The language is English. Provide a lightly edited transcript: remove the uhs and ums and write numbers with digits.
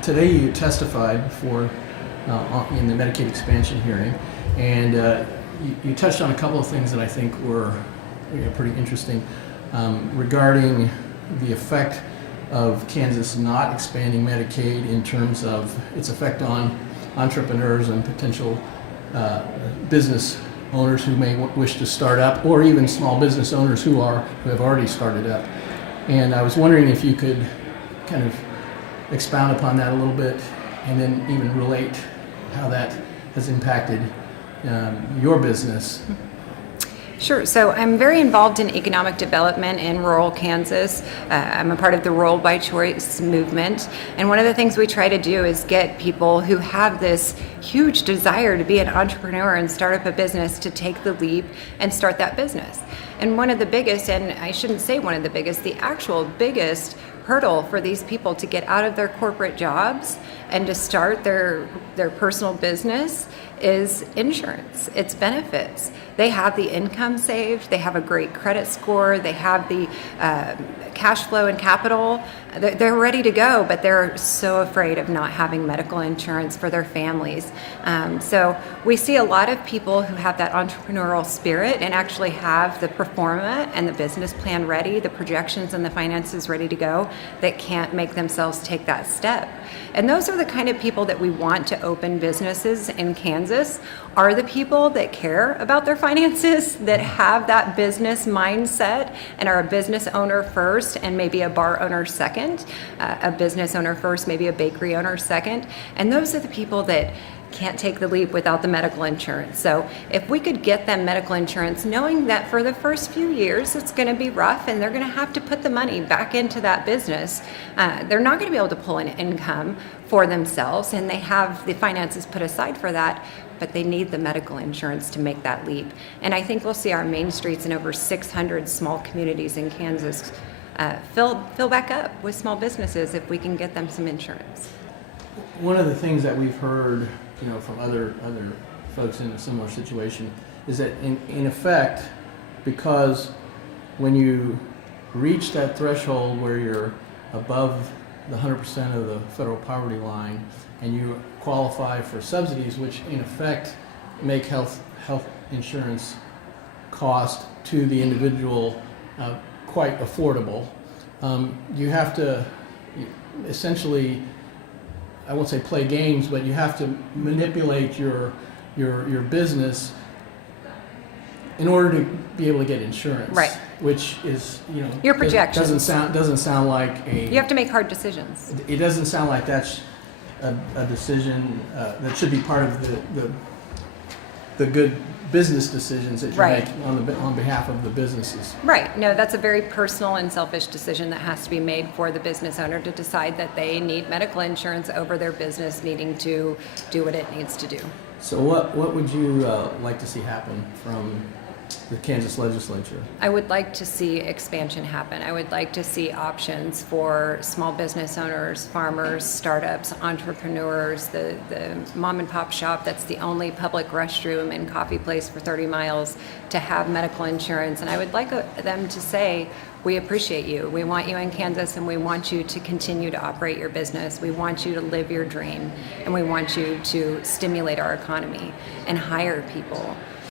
Today you testified in the Medicaid expansion hearing, and you touched on a couple of things that I think were pretty interesting regarding the effect of Kansas not expanding Medicaid in terms of its effect on entrepreneurs and potential business owners who may wish to start up, or even small business owners who have already started up. And I was wondering if you could kind of expound upon that a little bit, and then even relate how that has impacted your business. Sure. So I'm very involved in economic development in rural Kansas. I'm a part of the Rural by Choice movement. And one of the things we try to do is get people who have this huge desire to be an entrepreneur and start up a business to take the leap and start that business. And one of the biggest, and I shouldn't say one of the biggest, the actual biggest hurdle for these people to get out of their corporate jobs and to start their personal business is insurance. It's benefits. They have the income saved, they have a great credit score, they have the cash flow and capital. They're ready to go, but they're so afraid of not having medical insurance for their families. So we see a lot of people who have that entrepreneurial spirit and actually have the pro forma and the business plan ready, the projections and the finances ready to go, that can't make themselves take that step. And those are the kind of people that we want to open businesses in Kansas, are the people that care about their finances, that have that business mindset and are a business owner first and maybe a bar owner second, a business owner first, maybe a bakery owner second. And those are the people that can't take the leap without the medical insurance. So if we could get them medical insurance, knowing that for the first few years it's going to be rough and they're going to have to put the money back into that business, they're not going to be able to pull an income for themselves, and they have the finances put aside for that, but they need the medical insurance to make that leap. And I think we'll see our main streets in over 600 small communities in Kansas fill back up with small businesses if we can get them some insurance. One of the things that we've heard, from other folks in a similar situation, is that in effect, because when you reach that threshold where you're above the 100% of the federal poverty line, and you qualify for subsidies, which in effect make health insurance cost to the individual quite affordable, you have to essentially, I won't say play games, but you have to manipulate your business in order to be able to get insurance. Right. Which is, your projections. Doesn't sound like a. You have to make hard decisions. It doesn't sound like that's a decision that should be part of the good business decisions that you Right. make on behalf of the businesses. Right. No, that's a very personal and selfish decision that has to be made for the business owner to decide that they need medical insurance over their business needing to do what it needs to do. So what would you like to see happen from the Kansas legislature? I would like to see expansion happen. I would like to see options for small business owners, farmers, startups, entrepreneurs, the mom and pop shop that's the only public restroom and coffee place for 30 miles to have medical insurance. And I would like them to say, we appreciate you. We want you in Kansas, and we want you to continue to operate your business. We want you to live your dream, and we want you to stimulate our economy and hire people.